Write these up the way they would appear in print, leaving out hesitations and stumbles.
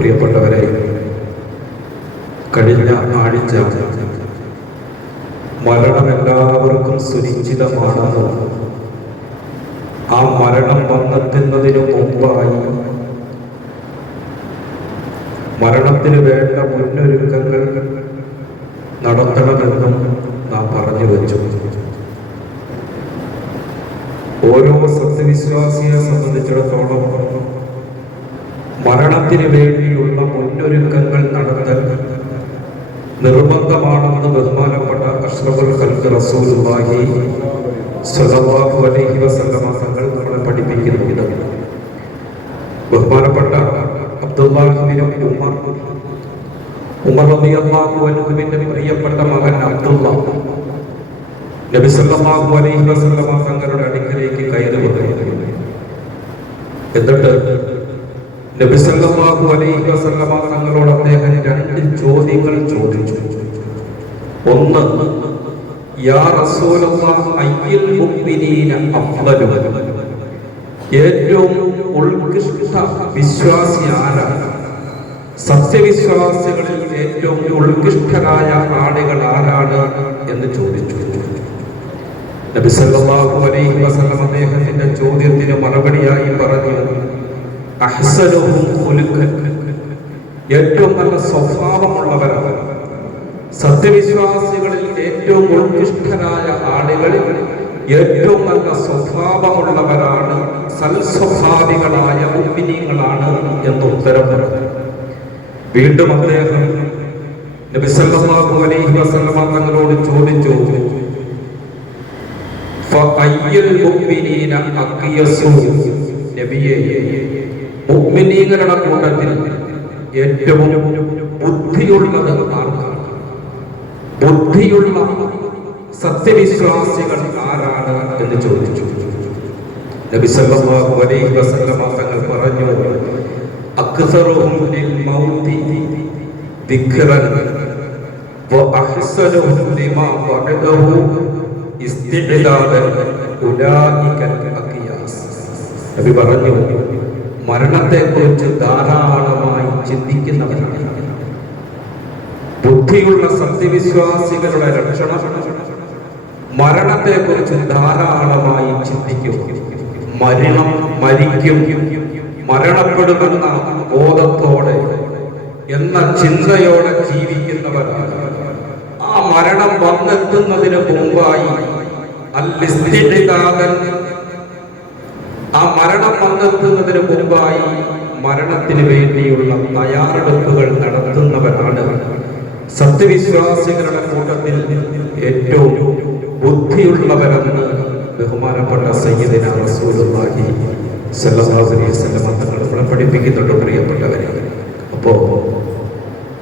പ്രിയപ്പെട്ടവരെ, കഴിഞ്ഞ ആഴ്ച മരണം എല്ലാവർക്കും സുനിശ്ചിതമാണെന്ന്, ആ മരണം വന്നെത്തുന്നതിനു മുമ്പായി മരണത്തിന് വേണ്ട മുന്നൊരുക്കങ്ങൾ നടത്തണമെന്നും നാം പറഞ്ഞു വെച്ചു. ഓരോ സത്യവിശ്വാസിയെ സംബന്ധിച്ചിടത്തോളം മരണത്തിന് വേണ്ടിയുള്ള മുന്നൊരുക്കങ്ങൾ നടത്തൽ നിർബന്ധമാണെന്ന് ബഹുമാനപ്പെട്ട അഷ്റഫുൽ ഖൽഖ് റസൂലുള്ളാഹി സ്വല്ലല്ലാഹു അലൈഹി വസല്ലമ തങ്ങൾ നമ്മളെ പഠിപ്പിക്കുന്നുണ്ട്. ബഹുമാനപ്പെട്ട അബ്ദുല്ലാഹ് ബിൻ ഉമർ റളിയല്ലാഹു അൻഹുവിന്റെ പ്രിയപ്പെട്ട മകൻ അബ്ദുള്ള നബി സല്ലല്ലാഹു അലൈഹി വസല്ലമ തങ്ങളുടെ അടുക്കലേക്ക് കയറി വന്നു. എന്നിട്ട് നബി സല്ലല്ലാഹു അലൈഹി വസല്ലമ തങ്ങളോട് അദ്ദേഹം രണ്ട് ചോദ്യങ്ങൾ ചോദിച്ചു. ഒന്ന്, യാ റസൂലല്ലാഹ് അയ്യുൽ മുഅ്മിനീന അഫ്ളലു, ഏറ്റവും ഉത്കൃഷ്ട വിശ്വാസി ആരാണ്? സത്യവിശ്വാസികളിൽ ഏറ്റവും ഉത്കൃഷ്ടരായ ആളുകൾ ആരാണ് എന്ന് ചോദിച്ചു. നബി സല്ലല്ലാഹു അലൈഹി വസല്ലം അദ്ദേഹത്തിന്റെ ചോദ്യത്തിന് മറുപടിയായി പറഞ്ഞു, അഹ്സനുഹും ഖുലുഖൻ, ഏറ്റവും നല്ല സ്വഭാവമുള്ളവരാണ്. സത്യവിശ്വാസികളിൽ ഏറ്റവും ഉത്കൃഷ്ടരായ ആളുകളിൽ ഏറ്റവും നല്ല സ്വഭാവമുള്ളവരാണ്, സൽസ്വഭാവികളായ മുഅ്മിനീങ്ങളാണ് എന്ന് ഉത്തരം പറഞ്ഞു. വീണ്ടും അദ്ദേഹം നബി സല്ലല്ലാഹു അലൈഹി വസല്ലം തങ്ങളോട് ചോദിച്ചു, ഫഅയ്യുൽ മുഅ്മിനീന അഖിയസു, നബിയേ, മുഅ്മിനീങ്ങളുടെ കൂട്ടത്തിൽ ഏറ്റവും ബുദ്ധിയുള്ളത് ആർക്കാണ്? ബുദ്ധിയുള്ള സത്യവിശ്വാസികൾ ആരാണ് എന്ന് ചോദിച്ചു. നബി സല്ലല്ലാഹു അലൈഹി വസല്ലം തങ്ങൾ പറഞ്ഞു, അക്സറുഹും ലിൽ മൗതി ദിക്റൻ വഅഹ്സനുഹും ലിമാ ബഅദഹു ഇസ്തിഅദാദൻ ഉലൈകൽ അഖിയാസ്. നബി പറഞ്ഞു, മരണത്തെക്കുറിച്ച് ധാരാളമായി ചിന്തിക്കുന്നവരാണ് ബുദ്ധിയുള്ള സത്യവിശ്വാസികളുടെ ലക്ഷണം. മരണത്തെക്കുറിച്ച് ധാരാളമായി ചിന്തിക്കും, മരിക്കും, മരണപ്പെടുമെന്ന ബോധത്തോടെ എന്ന ചിന്തയോടെ ജീവിക്കുന്നവരാണ്. ആ മരണം വന്നെത്തുന്നതിന് മുമ്പായി ആ മരണം വന്നെത്തുന്നതിന് മുമ്പായി മരണത്തിന് വേണ്ടിയുള്ള തയ്യാറെടുപ്പുകൾ നടത്തുന്നവരാണ് സത്യവിശ്വാസികളുടെ കൂട്ടത്തിൽ ഏറ്റവും ബുദ്ധിയുള്ളവരെന്ന് ബഹുമാനപ്പെട്ട സയ്യിദുന റസൂലുള്ളാഹി സ്വല്ലല്ലാഹു അലൈഹി വസല്ലം തങ്ങൾ നമ്മളെ പഠിപ്പിക്കുന്നുണ്ട്. പ്രിയപ്പെട്ടവരെ, അപ്പോ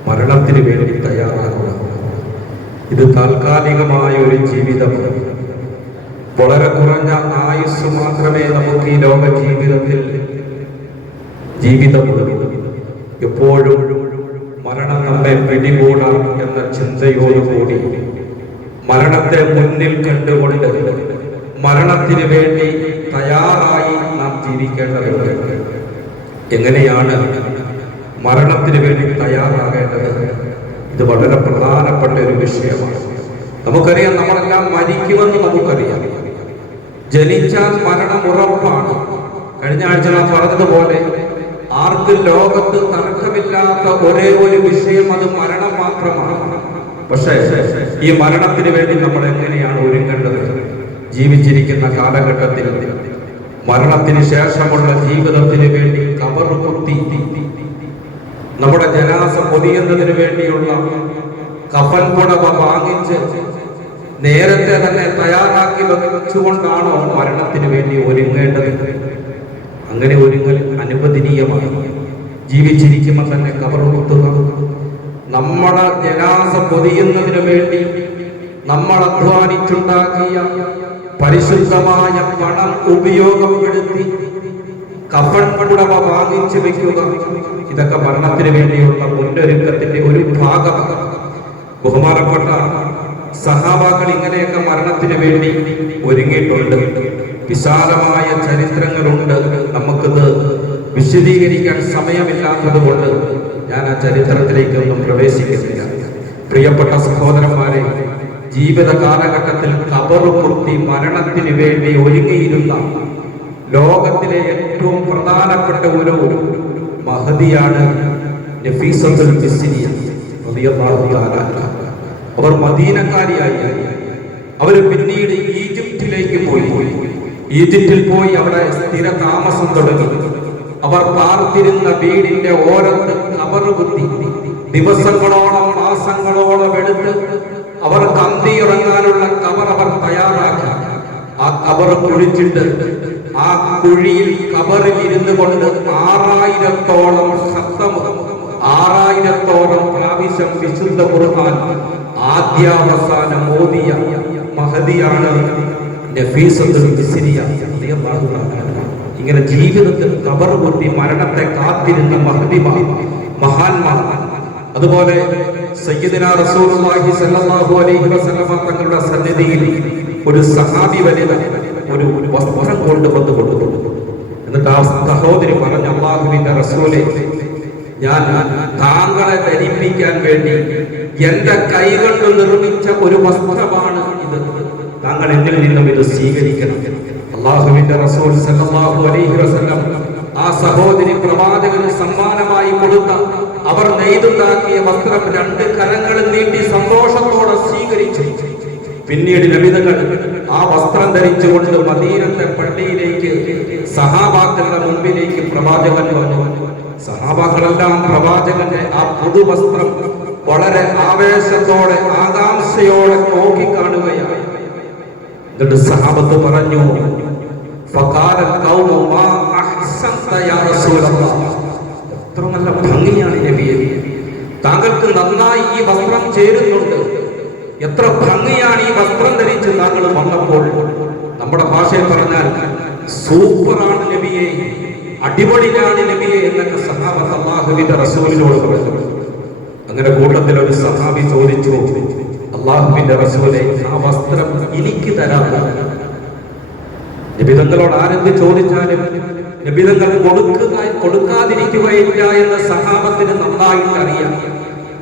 മരണത്തിന് വേണ്ടി തയ്യാറാകുക. ഇത് താൽക്കാലികമായ ഒരു ജീവിതമാണ്. വളരെ കുറഞ്ഞ ആയുസ് മാത്രമേ നമുക്ക് ഈ ലോക ജീവിതമുള്ളൂ. എപ്പോഴും മരണം നമ്മെ പിടികൂടാം എന്ന ചിന്തയോടുകൂടി മരണത്തെ മുന്നിൽ കണ്ടുകൊണ്ട് മരണത്തിന് വേണ്ടി തയ്യാറായി നാം ജീവിക്കേണ്ടതുണ്ട്. എങ്ങനെയാണ് മരണത്തിന് വേണ്ടി തയ്യാറാകേണ്ടത്? ഇത് വളരെ പ്രധാനപ്പെട്ട ഒരു വിഷയമാണ്. നമുക്കറിയാം, നമ്മളെല്ലാം മരിക്കുമെന്ന് നമുക്കറിയാം. ജനിച്ചാൽ മരണം ഉറപ്പാണ്. കഴിഞ്ഞ ആഴ്ച നാം പറഞ്ഞതുപോലെ ആർക്കും ലോകത്ത് തർക്കമില്ലാത്ത ഒരേ ഒരു വിഷയം അത് മരണം മാത്രമാണ്. പക്ഷേ ഈ മരണത്തിന് വേണ്ടി നമ്മൾ എങ്ങനെയാണ് ഒരുങ്ങേണ്ടത്? ജീവിച്ചിരിക്കുന്ന കാലഘട്ടത്തിൽ മരണത്തിന് ശേഷമുള്ള ജീവിതത്തിന് വേണ്ടി കബർ കുത്തി നമ്മുടെ ജനാസ പൊതിയുന്നതിന് വേണ്ടിയുള്ള കഫൻ പുടവ വാങ്ങിച്ച് നേരത്തെ തന്നെ തയ്യാറാക്കി വെച്ചുകൊണ്ടാണോ മരണത്തിന് വേണ്ടി ഒരുങ്ങേണ്ടത്? അങ്ങനെ ഒരുങ്ങൽ അനുവദനീയമാണ്. ജീവിച്ചിരിക്കുമ്പോൾ തന്നെ കബർ കുത്തുക, നമ്മുടെ ജനാസ പൊതിയുന്നതിന് വേണ്ടി നമ്മൾ അധ്വാനിച്ചുണ്ടാക്കിയ പരിശുദ്ധമായ പണം ഉപയോഗപ്പെടുത്തി കഫൻ പുടവ വാങ്ങിച്ചു വെക്കുക, ഇതൊക്കെ മരണത്തിന് വേണ്ടിയുള്ള മുന്നൊരുക്കത്തിന്റെ ഒരു ഭാഗമാണ്. ബഹുമാനപ്പെട്ട സഹാബാക്കൾ ഇങ്ങനെയൊക്കെ മരണത്തിന് വേണ്ടി ഒരുങ്ങിയിട്ടുണ്ട്. വിശാലമായ ചരിത്രങ്ങളുണ്ട്. നമുക്കിത് വിശദീകരിക്കാൻ സമയമില്ലാത്തത് കൊണ്ട് ഞാൻ ആ ചരിത്രത്തിലേക്കൊന്നും പ്രവേശിക്കുന്നില്ല. പ്രിയപ്പെട്ട സഹോദരന്മാരെ, ജീവിത കാലഘട്ടത്തിൽ ഖബറ് കുത്തി മരണത്തിന് വേണ്ടി ഒരുങ്ങിയിരുന്ന ലോകത്തിലെ ഏറ്റവും പ്രധാനപ്പെട്ട ഒരു മഹദിയാണ് നഫീസത്തുൽ മിസ്രിയ റളിയല്ലാഹു തആല. അവർ മദീനക്കാരിയായി. അവർ പിന്നീട് ഈജിപ്തിലേക്ക് പോയി. ഈജിപ്തിൽ പോയി അവിടെ സ്ഥിര താമസം തുടങ്ങി. അവർ പാർത്തിരുന്ന വീടിന്റെ ഓരത്ത് ഖബറ് കുത്തി ദിവസങ്ങളോളം മാസങ്ങളോളം എടുത്ത് അവർ കന്തിയിറങ്ങാനുള്ള ഖബർ അവർ തയ്യാറാക്കി. ആ ഖബർ കുഴിച്ചിട്ട് ആ കുഴിയിൽ ഖബറിൽ ഇരുന്നു കൊണ്ട് 6000-ഓളം പ്രാവശ്യം വിശുദ്ധ ഖുർആൻ ആദ്യാവസാനം ഓതിയ മഹദിയാണ് നഫീസത്തുൽ മിസ്രിയ റളിയല്ലാഹു തആല. ഇങ്ങനെ ജീവിതത്തിൽ ഖബർ കുത്തി മരണത്തെ കാത്തിരുന്ന മഹാന്മാർ. അതുപോലെ സയ്യിദുനാ റസൂലുള്ളാഹി സ്വല്ലല്ലാഹു അലൈഹി വസല്ലമ തങ്ങളുടെ സന്നിധിയിൽ ഒരു സഹാബി വനിത ഒരു വസ്ത്രം കൊണ്ടുവന്നു കൊടുത്തു. എന്നിട്ട് ആ സഹോദരി പറഞ്ഞു, അല്ലാഹുവിന്റെ റസൂലേ, ഞാൻ താങ്കളെ ധരിപ്പിക്കാൻ വേണ്ടി എന്റെ കൈകൊണ്ട് നിർമ്മിച്ച ഒരു വസ്ത്രമാണ് ഇത്. താങ്കൾ എന്നിൽ നിന്നും ഇത് സ്വീകരിക്കണം. അല്ലാഹുവിന്റെ റസൂൽ സല്ലല്ലാഹു അലൈഹി വസല്ലം ആ സഹോദരി പ്രവാചകന് സമ്മാനമായി കൊടുത്ത അവർ നെയ്തുണ്ടാക്കിയ വസ്ത്രം 2 കരങ്ങളും നീട്ടി സന്തോഷത്തോടെ സ്വീകരിച്ചു. പിന്നീട് നബിതങ്ങൾ ആ വസ്ത്രം ധരിച്ചുകൊണ്ട് മദീനത്തെ പള്ളിയിലേക്ക് സഹാബാക്കളുടെ മുമ്പിലേക്ക് പ്രവാചകൻ വന്നു. സഹാബാക്കളെല്ലാം പ്രവാചകന്റെ ആ പുതുവസ്ത്രം വളരെ ആവേശത്തോടെ ആകാംക്ഷയോടെ നോക്കിക്കാണുകയാണ്. എന്നിട്ട് സഹാബത്ത് പറഞ്ഞു, എത്ര നല്ല ഭംഗിയാണ് നബിയെ, താങ്കൾക്ക് നന്നായി ഈ വസ്ത്രം ചേരുന്നുണ്ട്, എത്ര ഭംഗിയാണ് ഈ വസ്ത്രം ധരിച്ച് താങ്കൾ വന്നപ്പോൾ. നമ്മുടെ ഭാഷയിൽ പറഞ്ഞാൽ സൂപ്പറാണ് നബിയെ, അടിപൊളിയാണ് നബിയെ എന്നൊക്കെ സഹാബത്ത് അല്ലാഹുവിന്റെ റസൂലിനോട് പറഞ്ഞു. അങ്ങനെ കൂട്ടത്തിൽ ഒരു സഹാബി ചോദിച്ചു, അല്ലാഹുവിന്റെ റസൂലേ, ആ വസ്ത്രം എനിക്ക് തരാമോ? നബിതങ്ങളോട് ആരെന്ത് ചോദിച്ചാലും നബിതങ്ങൾ കൊടുക്കാതിരിക്കുകയില്ല എന്ന് സഹാബത്തിന് നന്നായിട്ട് അറിയാം.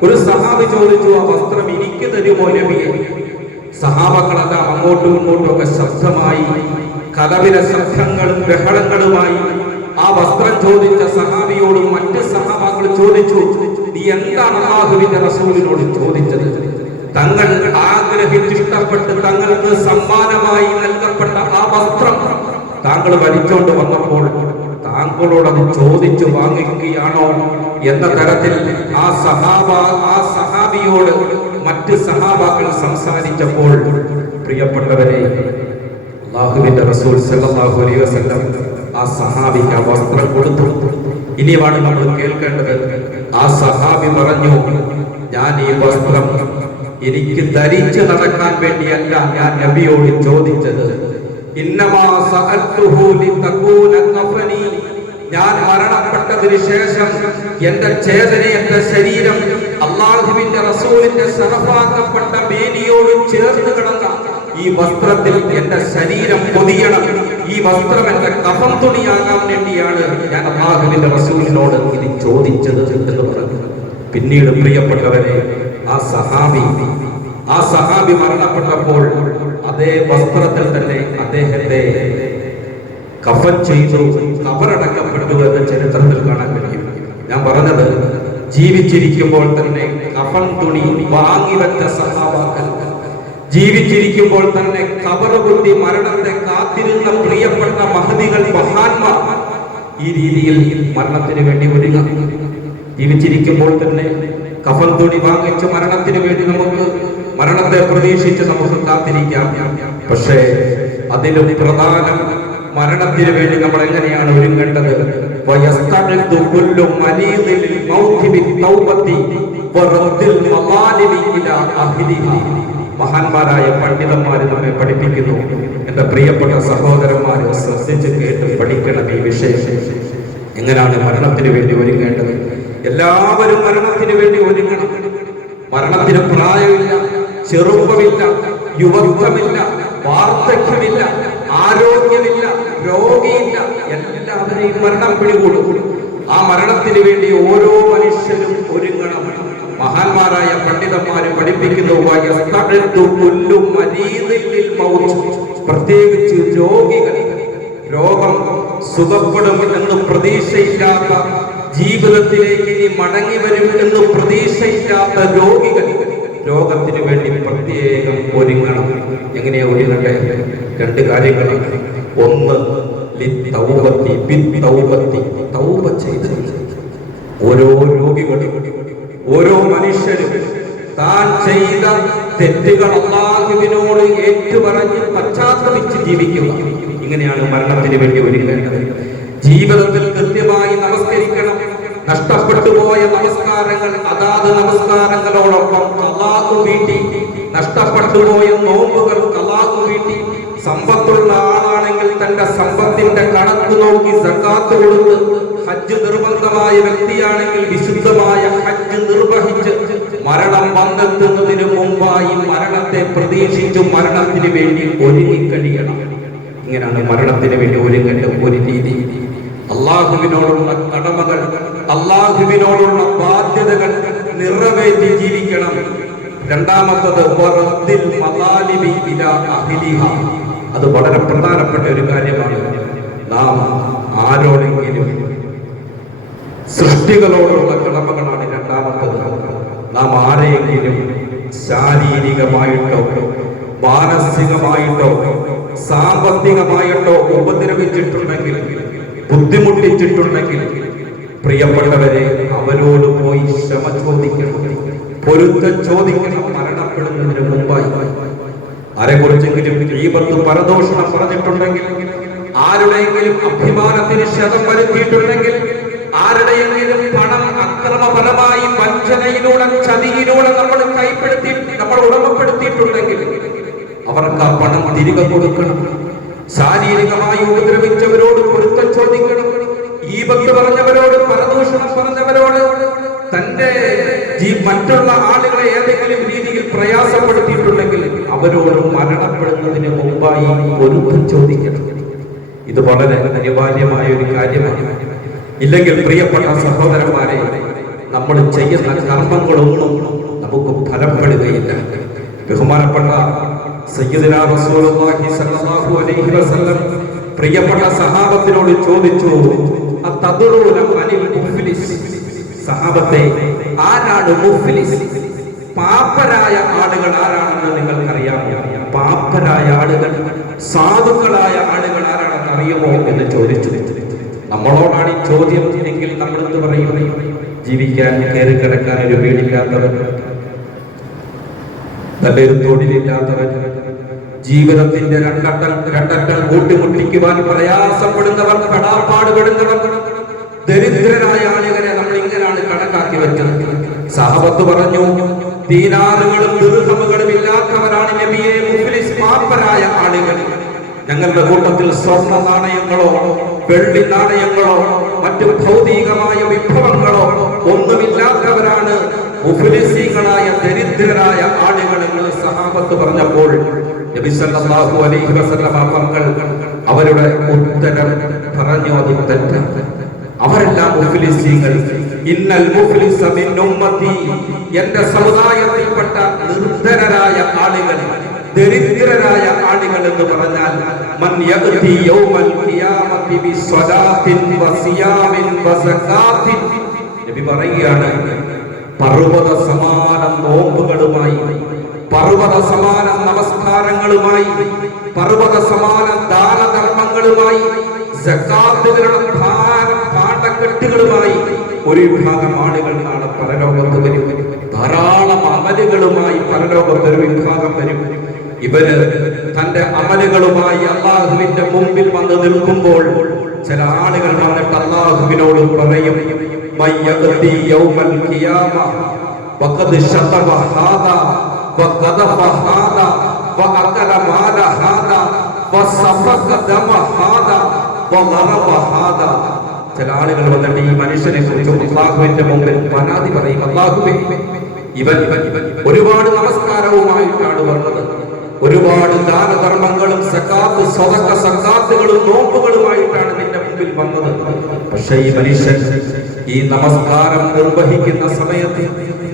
ഒരു സഹാബി ചോദിച്ചു, ആ വസ്ത്രം എനിക്ക് തരുമോ നബിയെ? സഹാബക്കളെല്ലാം അങ്ങോട്ടും ഇങ്ങോട്ടും ഒക്കെ ശബ്ദമായി കലവിലെ ശബ്ദങ്ങളും ബഹളങ്ങളുമായി ആ വസ്ത്രം ചോദിച്ച സഹാബിയോട് മറ്റ് സഹാബാക്കൾ ചോദിച്ചു, നീ എന്താണ് അല്ലാഹുവിന്റെ റസൂലിനോട് ചോദിച്ചത്? തങ്ങൾ ആഗ്രഹിച്ചിഷ്ടപ്പെട്ട് തങ്ങൾക്ക് സമ്മാനമായി നൽകപ്പെട്ട ആ വസ്ത്രം താങ്കൾ വലിച്ചോണ്ട് വന്നപ്പോൾ താങ്കളോട് അത് ചോദിച്ചു വാങ്ങിക്കുകയാണോ എന്ന തരത്തിൽ ആ സഹാബിയോട് മറ്റ് സഹാബാക്കൾ സംസാരിച്ചപ്പോൾ, പ്രിയപ്പെട്ടവരെ, അല്ലാഹുവിന്റെ റസൂൽ സല്ലല്ലാഹു അലൈഹി വസല്ലം ആ സഹാബിക്ക് ആ വസ്ത്രം കൊടുത്തു. ഇനിയാണ് നമ്മൾ കേൾക്കേണ്ടത്. ആ സഹാബി പറഞ്ഞു, ഞാൻ ഈ വസ്ത്രം എനിക്ക് ധരിച്ചു നടക്കാൻ വേണ്ടിയല്ല ഞാൻ നബിയോട് ചോദിച്ചത്. ഇന്നമാ സഅൽതുഹു ലിതകൂന കഫനി, ഞാൻ മരണപ്പെട്ടതിന് ശേഷം എന്റെ ചേതന, എന്റെ ശരീരം അല്ലാഹുവിന്റെ റസൂലിന്റെ ശറഫാക്കപ്പെട്ട മേനിയോട് ചേർന്ന് കിടന്ന ഈ വസ്ത്രത്തിൽ എന്റെ ശരീരം പൊതിയണം. ഈ വസ്ത്രം എന്റെ കഫൻ തുണിയാകാൻ വേണ്ടിയാണ് ഞാൻ അല്ലാഹുവിന്റെ റസൂലിനോട് ഇത് ചോദിച്ചത് എന്ന് പറഞ്ഞു. പിന്നീട് പ്രിയപ്പെട്ടവരെ, ആ സഹാബി മരണപ്പെട്ടപ്പോൾ അതേ വസ്ത്രത്തിൽ തന്നെ അദ്ദേഹത്തെ കഫൻ ചെയ്തു, കബറടക്കപ്പെട്ടു എന്ന് ചരിത്രത്തിൽ കാണാൻ കഴിയും. ഞാൻ പറഞ്ഞത്, ജീവിച്ചിരിക്കുമ്പോൾ തന്നെ കഫൻ തുണി വാങ്ങിവെച്ച സഹാബാക്കൾ, ജീവിച്ചിരിക്കുമ്പോൾ തന്നെ ഖബറ് കുത്തി മരണത്തെ കാത്തിരുന്ന പ്രിയപ്പെട്ട മഹദികൾ, മഹാന്മാർ ഈ രീതിയിൽ മരണത്തിന് വേണ്ടി ഒരുങ്ങുക. ജീവിച്ചിരിക്കുമ്പോൾ തന്നെ കഫൻ തുണി വാങ്ങിച്ച് മരണത്തിന് വേണ്ടി നമുക്ക് മരണത്തെ പ്രതീക്ഷിച്ച് നമുക്ക് കാത്തിരിക്കാം. പക്ഷേ അതിലും പ്രധാനം മരണത്തിന് വേണ്ടി നമ്മൾ എങ്ങനെയാണ് ഒരുങ്ങേണ്ടത്? മഹാന്മാരായ പണ്ഡിതന്മാര് നമ്മെ പഠിപ്പിക്കുന്നു. എന്റെ പ്രിയപ്പെട്ട സഹോദരന്മാരെ, ശ്രദ്ധിച്ച് കേട്ട് പഠിക്കണം ഈ വിഷയം. എങ്ങനെയാണ് മരണത്തിന് വേണ്ടി ഒരുങ്ങേണ്ടത്? എല്ലാവരും മരണത്തിന് വേണ്ടി ഒരുങ്ങണം. മരണത്തിന് പ്രായമില്ല, ചെറുപ്പമില്ല, യുവത്വമില്ല, വാർദ്ധക്യമില്ല, ആരോഗ്യമില്ല, രോഗിയില്ല, എല്ലാവരും എല്ലാവരെയും മരണം പിടികൂടും. ആ മരണത്തിന് വേണ്ടി ഓരോ മനുഷ്യരും ഒരുങ്ങണം. മഹാന്മാരായ പണ്ഡിതന്മാര് പഠിപ്പിക്കുന്നു, പ്രത്യേകിച്ച് രോഗികൾ, രോഗം സുഖപ്പെടും എന്ന് പ്രതീക്ഷയില്ലാത്ത, ജീവിതത്തിലേക്ക് ഇനി മടങ്ങി വരും എന്ന് പ്രതീക്ഷയില്ലാത്ത രോഗികൾ രോഗത്തിന് വേണ്ടി പ്രത്യേകം ഒരുങ്ങണം. എങ്ങനെയാ ഒരുങ്ങട്ടെ? രണ്ട് കാര്യങ്ങളാണ്. ഒന്ന്, തൗബ ചെയ്ത് ഓരോ രോഗികളും ഓരോ മനുഷ്യരും താൻ ചെയ്ത തെറ്റുകൾ അല്ലാഹുവിനോട് ഏറ്റുപറഞ്ഞ് പശ്ചാത്തപിച്ച് ജീവിക്കുക. ഇങ്ങനെയാണ് മരണത്തിന് വേണ്ടി ഒരുങ്ങേണ്ടത്. ജീവിതത്തിൽ കൃത്യമായി നമസ്കരിക്കണം. നഷ്ടപ്പെട്ടു പോയ നമസ്കാരങ്ങൾ അതാത് നമസ്കാരങ്ങളോടൊപ്പം ഖളാ വീട്ടി, നഷ്ടപ്പെട്ടു പോയ നോമ്പുകൾ ഖളാ വീട്ടി, സമ്പത്തുള്ള ആളാണെങ്കിൽ തന്റെ സമ്പത്തിന്റെ കണക്ക് നോക്കി സക്കാത്ത് കൊടുത്ത്, ഹജ്ജ് നിർബന്ധമായ വ്യക്തിയാണെങ്കിൽ വിശുദ്ധമായ ഹജ്ജ് നിർവഹിച്ച് മരണം വന്നെത്തുന്നതിന് മുമ്പായി മരണത്തെ പ്രതീക്ഷിച്ചു മരണത്തിന് വേണ്ടി ഒരുങ്ങിക്കഴിയണം. ഇങ്ങനെയാണ് മരണത്തിന് വേണ്ടി ഒരുങ്ങേണ്ട ഒരു രീതി. അള്ളാഹുവിനോടുള്ള കടമകൾ, അള്ളാഹുവിനോടുള്ള ബാധ്യതകൾ നിറവേറ്റി ജീവിക്കണം. രണ്ടാമത്തത് അത് വളരെ പ്രധാനപ്പെട്ട ഒരു കാര്യമാണ്. നാം ആരോടെങ്കിലും സൃഷ്ടികളോടുള്ള കടമകളാണ് രണ്ടാമത്തത്. നാം ആരെയെങ്കിലും ശാരീരികമായിട്ടോ മാനസികമായിട്ടോ സാമ്പത്തികമായിട്ടോ ഉപദ്രവിച്ചിട്ടുണ്ടെങ്കിൽ, ബുദ്ധിമുട്ടിച്ചിട്ടുണ്ടെങ്കിൽ, പ്രിയപ്പെട്ടവരെ, അവരോട് പോയി ക്ഷമ ചോദിക്കണം, പൊരുത്തം ചോദിക്കണം. മരണപ്പെടുന്നതിന് മുമ്പായി ആരെക്കുറിച്ചെങ്കിലും ഗീബത്ത്, പരദൂഷണം പറഞ്ഞിട്ടുണ്ടെങ്കിൽ, ആരുടെയെങ്കിലും അഭിമാനത്തിന് ക്ഷതം വരുത്തിയിട്ടുണ്ടെങ്കിൽ, ആരുടെയെങ്കിലും പണം അക്രമപരമായി വഞ്ചനയിലൂടെ, ചതിയിലൂടെ നമ്മൾ കൈപ്പെടുത്തി, നമ്മൾ ഉടമപ്പെടുത്തിയിട്ടുണ്ടെങ്കിൽ അവർക്ക് ആ പണം തിരികെ കൊടുക്കണം. ശാരീരികമായി ഉപദ്രവിച്ചവരോട് പൊരുത്തം ചോദിക്കണം. ഗീബത്ത് പറഞ്ഞവരോട്, പരദൂഷണം പറഞ്ഞവരോട്, തന്റെ മറ്റുള്ള ആളുകളെ ഏതെങ്കിലും രീതിയിൽ പ്രയാസപ്പെടുത്തിയിട്ടുണ്ടെങ്കിൽ അവരോട് മരണപ്പെടുന്നതിന് മുമ്പായി പൊരുത്തം ചോദിക്കണം. ഇത് വളരെ അനിവാര്യമായ ഒരു കാര്യമാണ്. ഇല്ലെങ്കിൽ പ്രിയപ്പെട്ട സഹോദരന്മാരെ, നമ്മൾ ചെയ്യുന്ന കർമ്മങ്ങളൊന്നും നമുക്ക് ഫലപ്പെടുകയില്ല. ബഹുമാനപ്പെട്ട സയ്യിദുനാ റസൂലുള്ളാഹി സ്വല്ലല്ലാഹു അലൈഹി വസല്ലം പ്രിയപ്പെട്ട സഹാബത്തിനോട് ചോദിച്ചു, അത്തദ്റൂന അനിൽ മുഫ്ലിസ്? സഹാബത്തെ, ആരാണ് മുഫ്ലിസ്? പാപ്പരായ ആളുകൾ ആരാണെന്ന് നിങ്ങൾക്കറിയാമോ? പാപ്പരായ ആളുകൾ, സാധുക്കളായ ആളുകൾ ആരാണെന്ന് അറിയുമോ എന്ന് ചോദിച്ചു. നമ്മളോടാണ് ഈ ചോദ്യം എങ്കിൽ നമ്മൾ എന്ത് പറയും? ജീവിക്കാൻ, കയറി കിടക്കാൻ ഒരു വീടില്ലാത്തവൻ, നല്ലൊരു തൊഴിലില്ലാത്തവൻ, ജീവിതത്തിന്റെ രണ്ടറ്റം കൂട്ടിമുട്ടിക്കുവാൻ പ്രയാസപ്പെടുന്നവർ, കടാപ്പാടുപെടുന്നവർ, ദരിദ്രരായ ആളുകളെ നമ്മൾ ഇങ്ങനെയാണ് കണക്കാക്കി വെച്ചത്. സഹബത്ത് പറഞ്ഞു, ദീനാറുകളും ദിർഹമുകളും ഇല്ലാത്തവരാണ് നബിയെ മുഫ്ലിസ്, പാപ്പരായ ആളുകൾ. ഞങ്ങളുടെ കൂട്ടത്തിൽ സ്വർണ്ണ നാണയങ്ങളോ വെള്ളി നാണയങ്ങളോ മറ്റു ഭൗതികമായ വിഭവങ്ങളോ ഒന്നുമില്ലാത്തവരാണ് മുഫ്ലിസീങ്ങളായ, ദരിദ്രരായ ആളുകൾ എന്ന് സഹാബത്ത് പറഞ്ഞപ്പോൾ നബി സല്ലല്ലാഹു അലൈഹി വസല്ലം അവരുടെ ഉത്തരം പറഞ്ഞു, അത് തെറ്റാണ്. അവരെല്ലാം മുഫ്ലിസീങ്ങൾ. ഇന്നൽ മുഫ്ലിസ മിൻ ഉമ്മത്തി, എന്റെ സമുദായത്തിൽപ്പെട്ട നിർധനരായ ആളുകൾ, ദരിദ്രരായ ആളുകൾ എന്ന് പറഞ്ഞാൽ മൻ യഅതി യൗമൽ ഖിയാമത്തി ബിസ്സലാത്തിൻ വസിയാമിൻ വസകാത്തിൻ. നബി പറയുകയാണ്, പർവ്വത സമാനം നോമ്പുകളുമായി, പർവ്വത സമാനം നമസ്കാരങ്ങളുമായി, പർവ്വത സമാനം ദാനധർമ്മങ്ങളുമായി, സകാത്തുകളുടെ പാഠക്കെട്ടുകളുമായി ഒരു വിഭാഗം ആളുകൾ നാളെ പരലോകത്ത് വരും. ധാരാളം അമലുകളുമായി പരലോകത്ത് ഒരു വിഭാഗം വരും. ഇവര് തന്റെ അമലുകളുമായി അല്ലാഹുവിന്റെ മുമ്പിൽ വന്ന് നിൽക്കുമ്പോൾ ചില ആളുകൾ വന്നിട്ട് അല്ലാഹുവിനോട് പറയും, മയ്യഅതി യൗമൽ ഖിയാമ വഖദ് ശതബ ഹാദാ വഖദഫ ഹാദാ വഅകല മാല ഹാദാ വസഫക ദമ ഹാദാ വളറബ ഹാദാ. ചില ആളുകൾ വന്നിട്ട് ഈ മനുഷ്യനെ കുറിച്ച് അല്ലാഹുവിന്റെ മുമ്പിൽ പരാതി പറയും, അല്ലാഹുവേ, ഇവൻ ഒരുപാട് നമസ്കാരവുമായിട്ടാണ് വന്നത്, ഒരുപാട് ദാനധർമ്മങ്ങളും സക്കാത്ത്, സ്വതക്ക, സക്കാത്തുകളും നോമ്പുകളുമായിട്ടാണ് നിന്റെ മുമ്പിൽ വന്നത്. പക്ഷേ ഈ മനുഷ്യൻ ഈ നമസ്കാരം നിർവഹിക്കുന്ന സമയത്ത്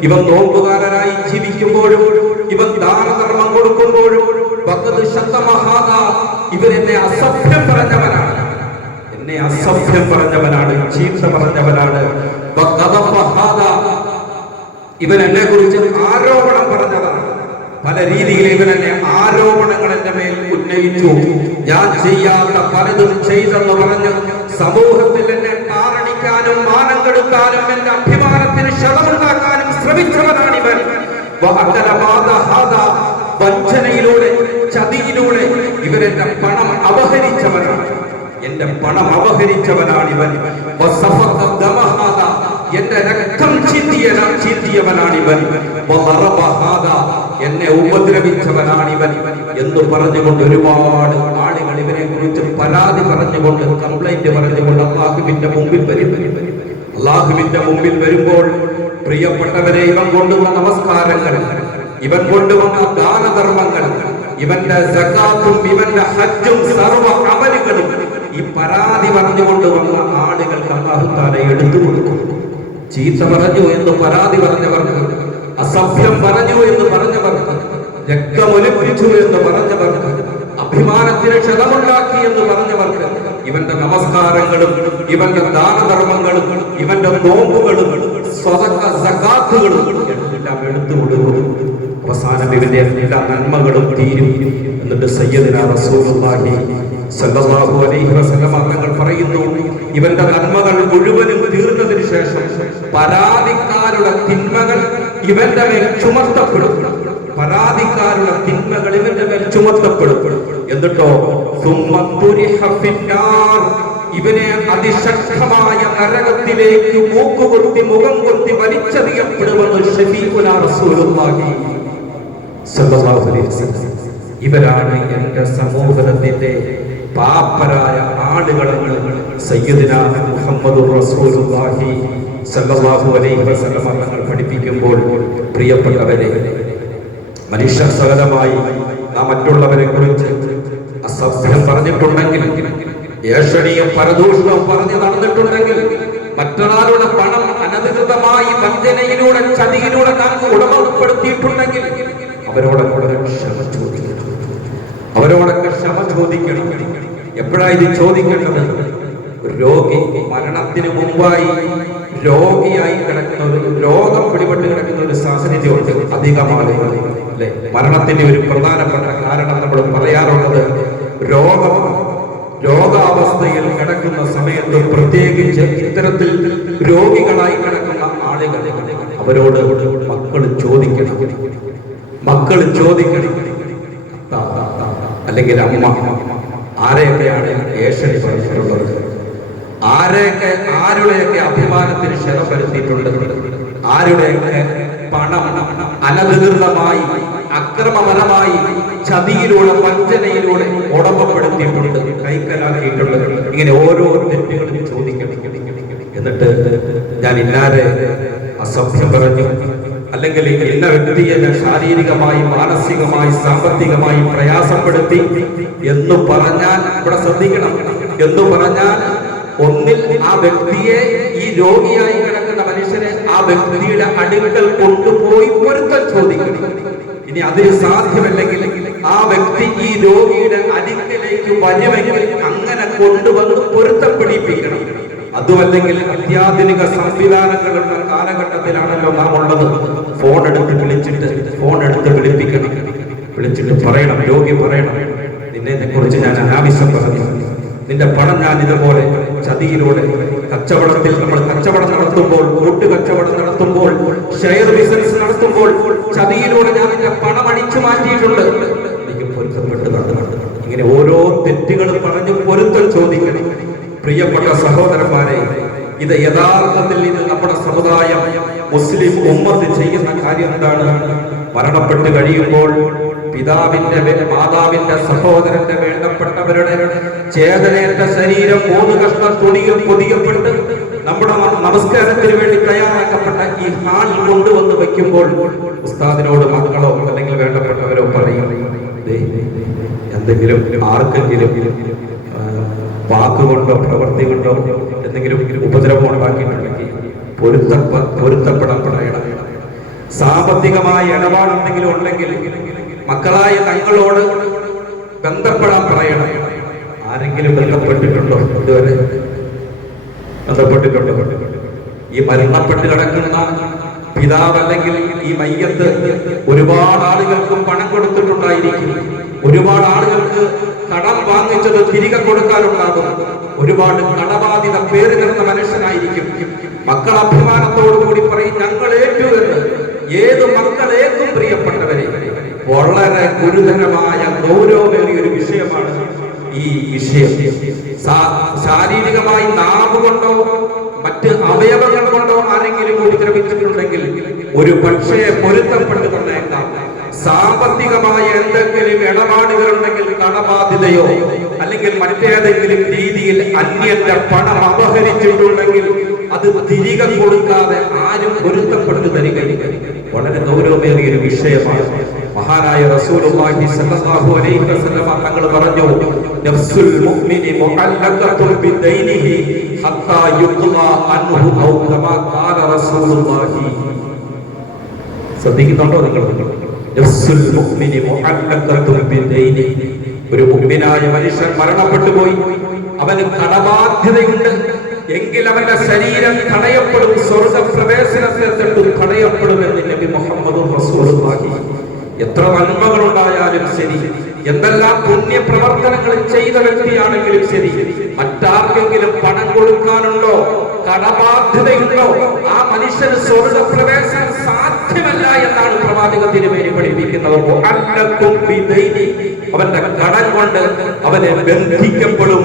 ഇവൻ നോമ്പുകാരനായി ജീവിക്കുമ്പോഴും ഇവൻ ദാനധർമ്മം കൊടുക്കുമ്പോഴും ഇവരെന്നെ അസഭ്യം പറഞ്ഞവനാണ്, എന്നെ അസഭ്യം പറഞ്ഞവനാണ്, ചീത്ത പറഞ്ഞവനാണ്. ഇവൻ എന്നെ കുറിച്ച് ആരോപണം പറഞ്ഞതാണ്. പല രീതിയിൽ ഇവൻ എന്നെ ആരോപണങ്ങൾ എന്റെ മേൽ ഉന്നയിച്ചു. ഞാൻ ചെയ്യാത്ത പലതും ചെയ്തെന്ന് പറഞ്ഞ് സമൂഹത്തിൽ എന്നെ താറണിക്കാനും മാനം കെടുത്താനും എന്റെ അഭിമാനത്തിന് ക്ഷതമുണ്ടാക്കാനും ശ്രമിച്ചവനാണ് ഇവൻ. വഞ്ചനയിലൂടെ, ചതിയിലൂടെ ഇവരെന്റെ പണം അപഹരിച്ചവനാണ്, എന്റെ പണം അപഹരിച്ചവനാണ് ഇവൻ. എന്റെ രക്തം ചീന്തിയവനാണ് ഇവൻ. എന്നെ ഉപദ്രവിച്ചവനാണ് ഇവൻ എന്ന് പറഞ്ഞുകൊണ്ട് ഒരുപാട് ആളുകൾ ഇവനെ കുറിച്ച് പരാതി പറഞ്ഞുകൊണ്ട്, കംപ്ലൈന്റ് പറഞ്ഞുകൊണ്ട് അള്ളാഹുവിന്റെ മുമ്പിൽ വരും. അള്ളാഹുവിന്റെ മുമ്പിൽ വരുമ്പോൾ പ്രിയപ്പെട്ടവരെ, ഇവൻ കൊണ്ടുവന്ന നമസ്കാരങ്ങൾ, ഇവൻ കൊണ്ടുവന്ന ദാനധർമ്മങ്ങൾ, ഇവന്റെ സകാത്തും ഇവന്റെ ഹജ്ജും സർവ്വ അമലുകളും ഈ പരാതി പറഞ്ഞുകൊണ്ട് വന്ന ആളുകൾക്ക് അല്ലാഹു തആല എടുത്തു കൊടുക്കും. ചീത്ത പറഞ്ഞു എന്ന് പരാതി പറഞ്ഞവർക്ക്, അസഭ്യം പറഞ്ഞു എന്ന് പറഞ്ഞവർക്ക്, രക്തമൊലിപ്പിച്ചു എന്ന് പറഞ്ഞവർക്ക്, അഭിമാനത്തിന് ക്ഷതമുണ്ടാക്കി എന്ന് പറഞ്ഞവർക്ക് ഇവന്റെ നമസ്കാരങ്ങളും ഇവന്റെ ദാനധർമ്മങ്ങളും ഇവന്റെ നോമ്പുകളും സ്വതക്ക സകാത്തുകളും എല്ലാം എടുത്തു കൊടുക്കും. അവസാനം ഇവന്റെ എല്ലാ നന്മകളും തീരും. എന്നിട്ട് സയ്യിദുനാ റസൂലുള്ളാഹി സ്വല്ലല്ലാഹു അലൈഹി വസല്ലം തങ്ങൾ പറയുന്നു, ഇവന്റെ നന്മകൾ മുഴുവനും തീർന്നതിന് ശേഷം പരാതിക്കാരുടെ തിന്മകൾ ഇവന്റെ മേൽ ചുമത്തപ്പെടും. പരാതിക്കാരുടെ തിന്മകൾ ഇവന്റെ മേൽ ചുമത്തപ്പെടും. എന്നിട്ടോ ഇവനെ അതിശക്തമായ നരകത്തിലേക്ക് മൂക്കുകൊത്തി മുഖം കൊത്തി വലിച്ചെറിയപ്പെടുമെന്ന് ശഫീഉനാ റസൂലുള്ളാഹി സ്വല്ലല്ലാഹു അലൈഹി വസല്ലം. ഇവരാണ് എന്റെ സമൂഹത്തിന്റെ പാപ്പരായ ആളുകളെന്ന് സയ്യിദുനാ മുഹമ്മദുർ റസൂലുള്ളാഹി സ്വല്ലല്ലാഹു അലൈഹി വസല്ലം തങ്ങൾ പഠിപ്പിക്കുമ്പോൾ, പ്രിയപ്പെട്ടവരെ, മനുഷ്യ സകലമായി നാം മറ്റുള്ളവരെ കുറിച്ച് അസഭ്യം പറഞ്ഞിട്ടുണ്ടെങ്കിൽ, ഏഷണിയും പരദൂഷണവും പറഞ്ഞു നടന്നിട്ടുണ്ടെങ്കിൽ, മറ്റൊരാളുടെ പണം അനധികൃതമായി വഞ്ചനയിലൂടെ ചതിയിലൂടെ നാം ഉടമപ്പെടുത്തിയിട്ടുണ്ടെങ്കിൽ അവരോടൊക്കെ ക്ഷമ ചോദിക്കണം. അവരോടൊക്കെ ക്ഷമ ചോദിക്കണം. എപ്പോഴാണ് ഇത് ചോദിക്കേണ്ടത്? ഒരു രോഗി മരണത്തിന് മുമ്പായി രോഗിയായി കിടക്കുന്ന ഒരു രോഗം പിടിപെട്ട് കിടക്കുന്ന ഒരു സാഹചര്യമുണ്ട്. അധികമായി അല്ലെ, മരണത്തിന്റെ ഒരു പ്രധാനപ്പെട്ട കാരണം നമ്മൾ പറയാറുള്ളത് രോഗമാണ്. രോഗാവസ്ഥയിൽ കിടക്കുന്ന സമയത്ത് പ്രത്യേകിച്ച് ഇത്തരത്തിൽ രോഗികളായി കിടക്കുന്ന ആളുകൾ അവരോട് മക്കൾ ചോദിക്കണം, അല്ലെങ്കിൽ അമ്മ ആരെയൊക്കെയാണ് ഏഷണി പറഞ്ഞിട്ടുള്ളത്, ആരുടെയൊക്കെ അഭിമാനത്തിന് ക്ഷതം വരുത്തിയിട്ടുണ്ട്, ആരുടെയൊക്കെ പണം അനധികൃതമായി അക്രമപരമായി ചതിയിലൂടെ വഞ്ചനയിലൂടെ ഉടമപ്പെടുത്തിയിട്ടുണ്ട്, കൈക്കലാക്കിയിട്ടുണ്ട്. ഇങ്ങനെ ഓരോ തെറ്റുകളും ചോദിക്കണം. എന്നിട്ട് ഞാൻ ഇന്നാരെ അസഭ്യം പറഞ്ഞു, അല്ലെങ്കിൽ ഇന്ന വ്യക്തിയെ ഞാൻ ശാരീരികമായി മാനസികമായി സാമ്പത്തികമായി പ്രയാസപ്പെടുത്തി എന്ന് പറഞ്ഞാൽ ഇവിടെ ശ്രദ്ധിക്കണം. എന്ന് പറഞ്ഞാൽ ഒന്നിൽ ആ വ്യക്തിയെ, ഈ രോഗിയായി കിടക്കുന്ന മനുഷ്യനെ ആ വ്യക്തിയുടെ അടുക്കൽ കൊണ്ടുപോയി പൊരുത്തം ചോദിക്കണം. ഇനി അതിന് സാധ്യമല്ലെങ്കിൽ ആ വ്യക്തി ഈ രോഗിയുടെ അടുക്കിലേക്ക് വരുമെങ്കിൽ അങ്ങനെ കൊണ്ടുവന്ന് പൊരുത്തം പിടിപ്പിക്കണം. അതുമല്ലെങ്കിൽ അത്യാധുനിക സംവിധാനങ്ങളുടെ കാലഘട്ടത്തിലാണല്ലോ നാം ഉള്ളത്. ഫോൺ എടുത്ത് വിളിപ്പിക്കണം. വിളിച്ചിട്ട് പറയണം, രോഗി പറയണം, നിന്നെ കുറിച്ച് ഞാൻ അനാവശ്യം പറഞ്ഞു, നിന്റെ പണം ഞാൻ ഇതുപോലെ ചതിയിലൂടെ കച്ചവടത്തിൽ, നമ്മൾ കച്ചവടം നടത്തുമ്പോൾ, കൂട്ടുകച്ചവടം നടത്തുമ്പോൾ, ഷെയർ ബിസിനസ് നടത്തുമ്പോൾ ചതിയിലൂടെ ഞാൻ നിന്റെ പണം അടിച്ചു മാറ്റിയിട്ടുണ്ട്, എനിക്ക് പൊരുത്തപ്പെട്ട് നടന്നു. ഇങ്ങനെ ഓരോ തെറ്റുകൾ പറഞ്ഞ് പൊരുത്തം ചോദിക്കണം. പ്രിയപ്പെട്ട സഹോദരന്മാരെ, ഇത് യഥാർത്ഥത്തിൽ ഇത് നമ്മുടെ സമുദായം മുസ്ലിം ഉമ്മത്ത് ചെയ്യുന്ന കാര്യം എന്താണ്? മരണപ്പെട്ട് കഴിയുമ്പോൾ പിതാവിന്റെ, മാതാവിന്റെ, സഹോദരന്റെ, വേണ്ടപ്പെട്ടവരുടെ ചേതനേറ്റ ശരീരം 3 കഷ്ണം തുണിയിൽ പൊതിയപ്പെട്ട് നമ്മുടെ നമസ്കാരത്തിന് വേണ്ടി തയ്യാറാക്കപ്പെട്ട ഈ ഹാൾ കൊണ്ടുവന്ന് വെക്കുമ്പോൾ ഉസ്താദിനോട് മക്കളോ അല്ലെങ്കിൽ വേണ്ടപ്പെട്ടവരോ പറയും, എന്തെങ്കിലും ആർക്കെങ്കിലും വാക്കുകൊണ്ടോ പ്രവൃത്തി കൊണ്ടോ എന്തെങ്കിലും ഉപദ്രവം ഉണ്ടാക്കിയിട്ടുണ്ടെങ്കിൽ പൊരുത്തപ്പെടാൻ പറയണം. സാമ്പത്തികമായ ഇടപാടെന്തെങ്കിലും ഉണ്ടെങ്കിൽ മക്കളായ തങ്ങളോട് ബന്ധപ്പെടാൻ പറയണം. ആരെങ്കിലും ബന്ധപ്പെട്ടിട്ടുണ്ടോ? ഇതുവരെ ബന്ധപ്പെട്ടിട്ടുണ്ടോ? ഈ മരണപ്പെട്ട് കിടക്കുന്ന പിതാവ് അല്ലെങ്കിൽ ഈ മയ്യത്ത് ഒരുപാട് ആളുകൾക്ക് പണം കൊടുത്തിട്ടുണ്ടായിരിക്കും. ഒരുപാട് ആളുകൾക്ക് കടം വാങ്ങിച്ചത് തിരികെ കൊടുക്കാനുണ്ടാകും. ഒരുപാട് കടബാധിത പേര് നിറഞ്ഞ മനുഷ്യനായിരിക്കും. മക്കൾ അഭിമാനത്തോടു കൂടി പറയും ഞങ്ങൾ ഏറ്റു എന്ന്. ഏത് മക്കളേക്കും പ്രിയപ്പെട്ടവരെ, വളരെ ഗുരുതരമായ ഗൗരവമേറിയ ഒരു വിഷയമാണ് ഈ വിഷയം. ശാരീരികമായി നാവ് കൊണ്ടോ മറ്റ് അവയവങ്ങൾ കൊണ്ടോ ആരെങ്കിലും ഉപദ്രവിച്ചിട്ടുണ്ടെങ്കിൽ ഒരു പക്ഷേ പൊരുത്തപ്പെട്ട് തന്നേക്കാം. സാമ്പത്തികമായ എന്തെങ്കിലും ഇടപാടുകൾ ഉണ്ടെങ്കിൽ കടബാധ്യതയോ അല്ലെങ്കിൽ മറ്റേതെങ്കിലും രീതിയിൽ അന്യന്റെ പണം അപഹരിച്ചിട്ടുണ്ടെങ്കിൽ അത് തിരികെ കൊടുക്കാതെ ആരും പൊരുത്തപ്പെട്ടു തരികയില്ല. വളരെ ഗൗരവമേറിയ ഒരു വിഷയമാണ്. മഹാനായ റസൂലുള്ളാഹി സ്വല്ലല്ലാഹു അലൈഹി വസല്ലം തങ്ങൾ പറഞ്ഞു, നഫ്സുൽ മുഅ്മിനി മുഅല്ലഖത്തുൻ ബിദൈനിഹി ഹത്താ യുഖ്ളാ അൻഹു ഔ കമാ ഖാല റസൂലുള്ളാഹി. ശ്രദ്ധിക്കുന്നുണ്ടോ നിങ്ങൾ? നഫ്സുൽ മുഅ്മിനി മുഅല്ലഖത്തുൻ ബിദൈനിഹി. ഒരു മുഅ്മിനായ മനുഷ്യൻ മരണപ്പെട്ടു പോയി, അവന് കടബാധ്യതയുണ്ട് എങ്കിൽ അവന്റെ ശരീരം തടയപ്പെടും, സ്വർഗ്ഗപ്രവേശനത്തെ തൊട്ട് തടയപ്പെടുമെന്ന് നബി മുഹമ്മദ് റസൂലുള്ളാഹി. എത്ര നന്മകളുണ്ടായാലും ശരി, എന്തെല്ലാം പുണ്യ പ്രവർത്തനങ്ങൾ ചെയ്ത വ്യക്തിയാണെങ്കിലും ശരി, മറ്റാർക്കെങ്കിലും പണം കൊടുക്കാനുണ്ടോ, കടബാധ്യതയുണ്ടോ, ആ മനുഷ്യന് സ്വർഗ്ഗപ്രവേശനം സാധ്യമല്ല എന്നാണ് പ്രവാചക തിരുമേനി പഠിപ്പിക്കുന്നത്. അവന്റെ കടം കൊണ്ട് അവനെ ബന്ധിക്കപ്പെടും,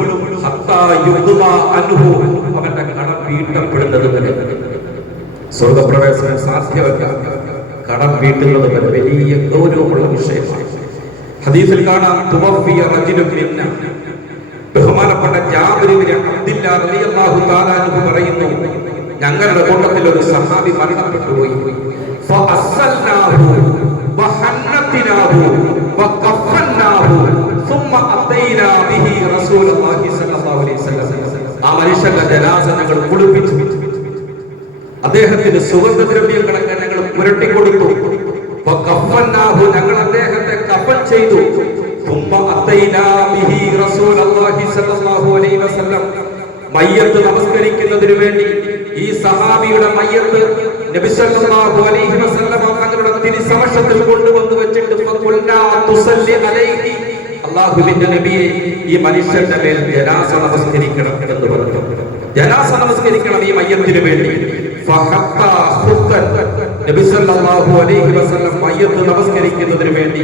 അവന്റെ കടം വീട്ടപ്പെടുന്നത് വരെ. സ്വർഗ്ഗപ്രവേശനം സാധ്യമല്ല, കടം വീട്ടുന്നത് വരെ വലിയ ഗൗരവമുള്ള വിഷയമാണ്. ഹദീസിൽ കാണാം, ബഹുമാനപ്പെട്ട ജാബിർ ഇബ്നു അബ്ദില്ലാഹ് റളിയല്ലാഹു തആല അൻഹു പറയുന്നു, ഞങ്ങളുടെ കൂട്ടത്തിൽ ഒരു സഹാബി മരണപ്പെട്ടു പോയി. ഫഅസ്സൽനാഹു വഹന്നതിനാഹു വകഫന്നാഹു ثم അതൈനാ ബിഹി റസൂലുള്ളാഹി സ്വല്ലല്ലാഹു അലൈഹി വസല്ലം. ആ മനുഷ്യന്റെ ജനാസ ഞങ്ങൾ കുളിപ്പിച്ചു, അദ്ദേഹത്തിന് സുഗന്ധദ്രവ്യങ്ങളൊക്കെ ഞങ്ങൾ പുരട്ടി കൊടുത്തു. വകഫന്നാഹു, ഞങ്ങൾ അദ്ദേഹത്തെ കഫൻ ചെയ്തു. ثم അതൈനാ ബിഹി റസൂലുള്ളാഹി സ്വല്ലല്ലാഹു അലൈഹി വസല്ലം. മയ്യത്ത് നമസ്കരിക്കുന്നതിനു വേണ്ടി ഈ സഹാബിയുടെ മയ്യത്ത് നബി സല്ലല്ലാഹു അലൈഹി വസല്ലം തങ്ങളുടെ തിരുസമക്ഷത്തിൽ കൊണ്ടുവന്നു വെച്ചിട്ട് ഫഖുൽനാ തുസല്ലി അലൈഹി, അല്ലാഹുവിന്റെ നബിയെ ഈ മനുഷ്യന്റെ മേൽ ജനാസ നമസ്കരിക്കണം എന്ന് പറഞ്ഞു. ജനാസ നമസ്കരിക്കണം ഈ മയ്യത്തിന് വേണ്ടി. ഫഹത്താ ഖുത്തൻ, നബി സല്ലല്ലാഹു അലൈഹി വസല്ലം മയ്യത്ത് നമസ്കരിക്കുന്നതിന് വേണ്ടി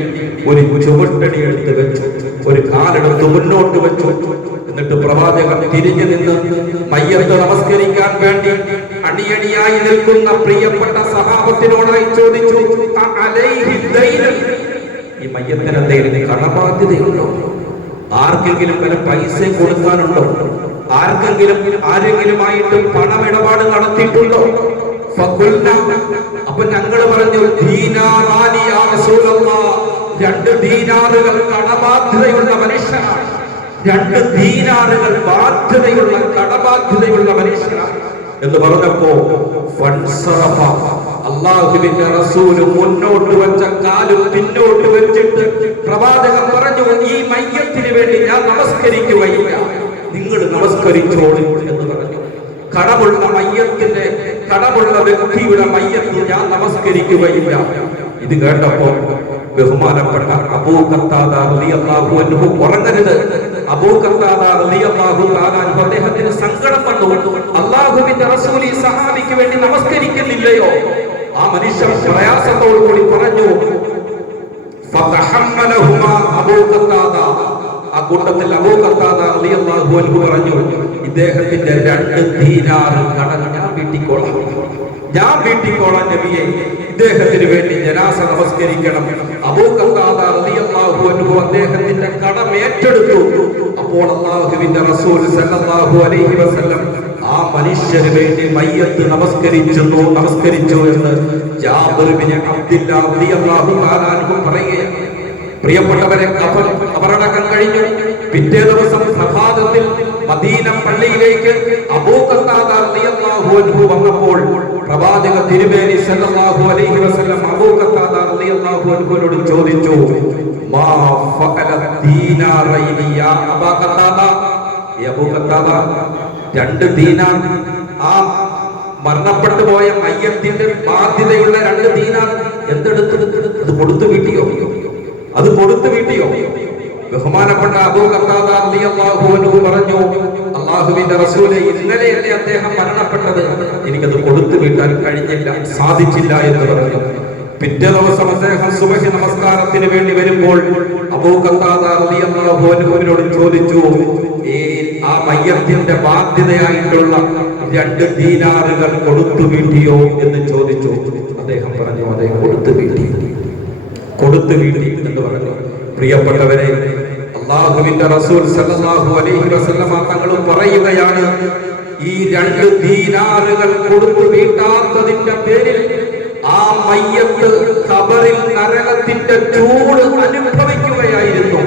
ഒരു ചുവട്ടടി എടുത്ത് വെച്ചു, ഒരു കാലെടുത്ത് മുന്നോട്ട് വെച്ചു. എന്നിട്ട് പ്രവാചകൻ തിരിഞ്ഞു നിന്ന് മയ്യത്ത് നമസ്കരിക്കാൻ വേണ്ടി അണിയണിയായി നിൽക്കുന്ന പ്രിയപ്പെട്ട സഹാബത്തിനോടായി ചോദിച്ചു, അലൈഹി ദൈനൻ, ഈ മയ്യത്തിന് എന്തെങ്കിലും കടബാധ്യതയുണ്ടോ? ആർക്കെങ്കിലും വല്ല പൈസ കൊടുക്കാനുണ്ടോ? ആരെങ്കിലുമായിട്ട് പണമിടപാട് നടത്തിയിട്ടുണ്ടോ? അപ്പൊ ഞങ്ങൾ പറഞ്ഞു, ദീനാറാനി യാ റസൂലല്ലാഹ്, 2 ദീനാറുകൾ കടബാധ്യതയുള്ള മനുഷ്യനാണ്. 2 ദീനാറുകൾ ബാധ്യതയുള്ള കടബാധ്യതയുള്ള മനുഷ്യനാണ് എന്ന് പറഞ്ഞപ്പോ ഫൻസറഫ, അല്ലാഹുവിന്റെ റസൂല് മുന്നോട്ട് വെച്ച കാലും പിന്നോട്ട് വെച്ചിട്ട് പ്രവാചകൻ പറഞ്ഞു, ഈ മയ്യത്തിന് വേണ്ടി ഞാൻ നമസ്കരിക്കുകയില്ല, നിങ്ങൾ നമസ്കരിച്ചോളൂ എന്ന് പറഞ്ഞു. കടമുള്ള വ്യക്തിയുടെ മയ്യത്ത് ഞാൻ നമസ്കരിക്കുകയില്ല. ഇത് കേട്ടപ്പോ ബഹുമാനപ്പെട്ട അബൂ ഖത്താദ റളിയല്ലാഹു അൻഹു ഉറങ്ങരുത്. അബൂ ഖത്താദ റളിയല്ലാഹു തആല അൻഹു അദ്ദേഹത്തിന് സങ്കടം വന്നു. അല്ലാഹുവിന്റെ റസൂൽ ഈ സഹാബിക്ക് വേണ്ടി നമസ്കരിക്കുന്നില്ലയോ? ആ മനുഷ്യൻ പ്രയാസത്തോടു കൂടി പറഞ്ഞു, ഫതഹമ്മലഹുമാ അബൂ ഖത്താദ. ആ കൂട്ടത്തിൽ അബൂ ഖത്താദ റളിയല്ലാഹു അൻഹു പറഞ്ഞു, ഇദ്ദേഹത്തിന്റെ 2 ദീനാർ കടം ഞാൻ വീട്ടിക്കോളാം നബിയെ, ഇദ്ദേഹത്തിന് വേണ്ടി ജനാസ നമസ്കരിക്കണം. അബൂ ഖത്താദ റളിയല്ലാഹു അൻഹു അദ്ദേഹത്തിന്റെ കടം ഏറ്റെടുത്തു. അപ്പോൾ അല്ലാഹുവിന്റെ റസൂൽ സല്ലല്ലാഹു അലൈഹി വസല്ലം ആ മനുഷ്യന് വേണ്ടി മയ്യത്ത് നമസ്കരിച്ചു എന്ന് ജാബിർ ഇബ്നു അബ്ദില്ലാഹ് റളിയല്ലാഹു തആല അൻഹു പറയുകയാണ്. പ്രിയപ്പെട്ടവരെ, കബറടക്കം കഴിഞ്ഞു. പിറ്റേ ദിവസം പ്രഭാതത്തിൽ മദീന പള്ളിയിലേക്ക് അബൂ ഖത്താദ റളിയല്ലാഹു അൻഹു വന്നപ്പോൾ പ്രവാചക തിരുമേനി സല്ലല്ലാഹു അലൈഹി വസല്ലം അബൂ ഖത്താദ റളിയല്ലാഹു അൻഹുവിനോട് ചോദിച്ചു, മാ ഫഅല ദീനാറൈനി യാ അബൂ ഖത്താദ, അബൂ ഖത്താദ, 2 ദീനാർ, ആ മരണപ്പെട്ടു പോയ മയ്യത്തിന്റെ ബാധ്യതയുള്ള 2 ദീനാർ എന്തെടുത്തു? അത് കൊടുത്തു വീട്ടിയോ? അത് കൊടുത്തു വീട്ടിയോ? ബഹുമാനപ്പെട്ട അബൂ ഖത്താദ റളിയല്ലാഹു അൻഹു പറഞ്ഞു, അല്ലാഹുവിന്റെ റസൂലേ, ഇന്നലെയല്ലേ അദ്ദേഹം മരണപ്പെട്ടത്, എനിക്കത് കൊടുത്തു വീട്ടാൻ കഴിഞ്ഞില്ല, സാധിച്ചില്ല എന്ന് പറഞ്ഞു. പിറ്റേ ദിവസം അദ്ദേഹം സുബഹി നമസ്കാരത്തിന് വേണ്ടി വരുമ്പോൾ അബൂ ഖത്താദ റളിയല്ലാഹു അൻഹുവിനോട് ചോദിച്ചു, ആ മയ്യത്തിന്റെ ബാധ്യതയായിട്ടുള്ള 2 ദീനാറുകൾ കൊടുത്തു വീട്ടിയോ എന്ന് ചോദിച്ചു. അദ്ദേഹം പറഞ്ഞു, അതെ, കൊടുത്തു വീട്ടി എന്ന് പറഞ്ഞു. പ്രിയപ്പെട്ടവരെ, അല്ലാഹുവിന്റെ റസൂൽ സല്ലല്ലാഹു അലൈഹി വസല്ലം തങ്ങൾ പറയുകയാണ്, ഈ 2 ദീനാറുകൾ കൊടുത്തു വീട്ടാത്തതിന്റെ പേരിൽ ആ മയ്യത്ത് ഖബറിൽ നരകത്തിന്റെ ചൂട് അനുഭവിക്കുകയായിരുന്നു.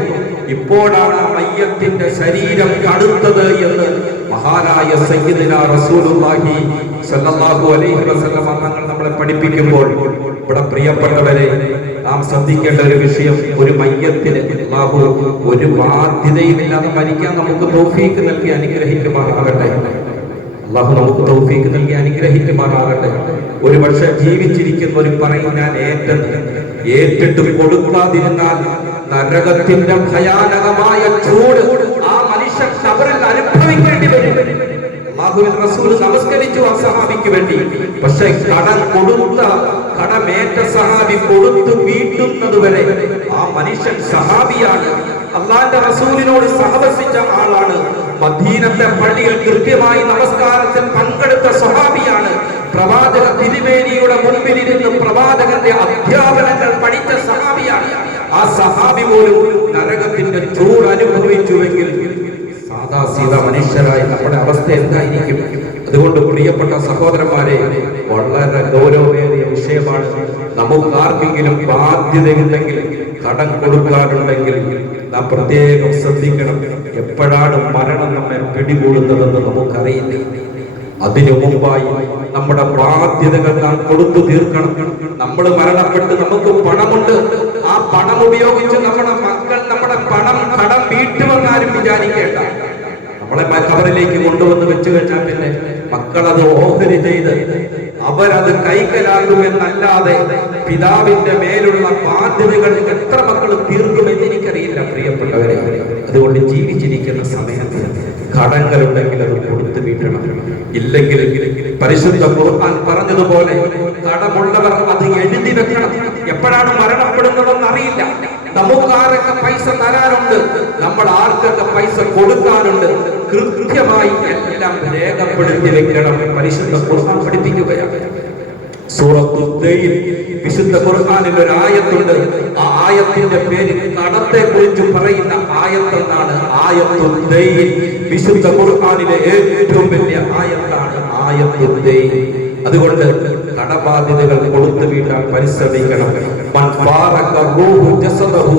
ഇപ്പോഴാണ് ആ മയ്യത്തിന്റെ ശരീരം കടുത്തത് എന്ന് മഹാനായ സയ്യിദുനാ റസൂലുള്ളാഹി സ്വല്ലല്ലാഹു അലൈഹി വസല്ലം തങ്ങൾ നമ്മളെ പഠിപ്പിക്കുമ്പോൾ, ഇവിടെ പ്രിയപ്പെട്ടവരെ, നാം ശ്രദ്ധിക്കേണ്ട ഒരു വിഷയം, ഒരു മയ്യത്തിന് അല്ലാഹു ഒരു ബാധ്യതയുമില്ലാതെ മരിക്കാൻ നമുക്ക് തൗഫീഖ് നൽകി അനുഗ്രഹിക്കുമാറാകട്ടെ. അല്ലാഹു നമുക്ക് തൗഫീഖ് നൽകി അനുഗ്രഹിക്കുമാറാകട്ടെ. ഒരു പക്ഷേ ജീവിച്ചിരിക്കുന്നവർ പറയും, ഞാൻ ഏറ്റിട്ട് കൊടുക്കാതിരുന്നാൽ നരകത്തിന്റെ ഭയാനകമായ ചൂട് ആ മനുഷ്യൻ ഖബറിൽ അനുഭവിക്കേണ്ടി വരും. അല്ലാഹുവിന്റെ റസൂൽ നമസ്കരിച്ചു ആ സഹാബിക്ക് വേണ്ടി. പക്ഷേ കടമേറ്റ സഹാബി കൊടുത്തു വീട്ടുന്നത് വരെ ആ മനുഷ്യൻ സഹാബിയാണ്, അല്ലാഹുവിന്റെ റസൂലിനോട് സഹവസിച്ച ആളാണ്, മദീനത്തെ പള്ളിയിൽ കൃത്യമായി നമസ്കാരത്തിൽ പങ്കെടുത്ത സഹാബിയാണ്, പ്രവാചക തിരുമേനിയുടെ മുൻപിലിരുന്ന് പ്രവാചകന്റെ അധ്യാപനങ്ങൾ പഠിച്ച സഹാബിയാണ്. ആ സഹാബി പോലും നരകത്തിന്റെ ചൂട് അനുഭവിച്ചുവെങ്കിൽ സാദാ മനുഷ്യരായി നമ്മുടെ അവസ്ഥ എന്തായിരിക്കും? അതുകൊണ്ട് പ്രിയപ്പെട്ട സഹോദരന്മാരെ, വളരെ ഗൗരവമേറിയ വിഷയമാണ്. നമുക്കാർക്കെങ്കിലും ബാധ്യതയുണ്ടെങ്കിൽ, കടം കൊടുക്കാനുണ്ടെങ്കിൽ നാം പ്രത്യേകം ശ്രദ്ധിക്കണം. എപ്പോഴാണ് മരണം നമ്മെ പിടികൂടുന്നതെന്ന് നമുക്കറിയില്ല. അതിനു മുമ്പായി നമ്മുടെ ബാധ്യതകൾ നാം കൊടുത്തു തീർക്കണം. നമ്മൾ മരണപ്പെട്ട് നമുക്ക് പണമുണ്ട്, ആ പണം ഉപയോഗിച്ച് നമ്മുടെ മക്കൾ നമ്മുടെ കടം വീട്ടുമെന്നാരും വിചാരിക്കേണ്ട. നമ്മളെ ഖബറിലേക്ക് കൊണ്ടുവന്ന് വെച്ചു കഴിഞ്ഞാൽ പിന്നെ മക്കളത് ഓഹരി ചെയ്ത് അവരത് കൈക്കലാക്കുമെന്നല്ലാതെ പിതാവിന്റെ മേലുള്ള ബാധ്യതകൾ എത്ര മക്കൾ തീർക്കുമെന്ന് എനിക്കറിയില്ല പ്രിയപ്പെട്ടവരെ. അതുകൊണ്ട് ജീവിച്ചിരിക്കുന്ന സമയത്ത് കടങ്ങളുണ്ടെങ്കിൽ അത് കൊടുത്തു വീട്ടണം. ഇല്ലെങ്കിൽ പരിശുദ്ധ ഖുർആൻ പറഞ്ഞതുപോലെ കടമുള്ളവർ അത് എഴുതി വെക്കണം. എപ്പോഴാണ് മരണപ്പെടുന്നതെന്ന് അറിയില്ല. നമുക്കാരൊക്കെ പൈസ തരാനുണ്ട്, നമ്മൾ ആർക്കൊക്കെ പൈസ കൊടുക്കാനുണ്ട്, കൃത്യമായി എല്ലാം രേഖപ്പെടുത്തി വെക്കണം. പരിശുദ്ധ ഖുർആൻ പഠിപ്പിക്കുകയാണ്. സൂറത്തുൽ ദൈൻ, വിശുദ്ധ ഖുർആനിൽ ഒരു ആയത്തുണ്ട്. ആ ആയത്തിന്റെ പേര് കടത്തെ കുറിച്ച് പറയുന്ന ആയത്തെന്നാണ്. ആയത്തുൽ ദൈൻ വിശുദ്ധ ഖുർആനിലെ ഏറ്റവും വലിയ ആയത്താണ് ആയത്തുൽ ദൈൻ. അതുകൊണ്ട് കടബാധ്യതകൾ കൊടുത്തു വീട്ടാൻ പരിശ്രമിക്കണം. മൻ ഫാറക റൂഹു ജസദഹു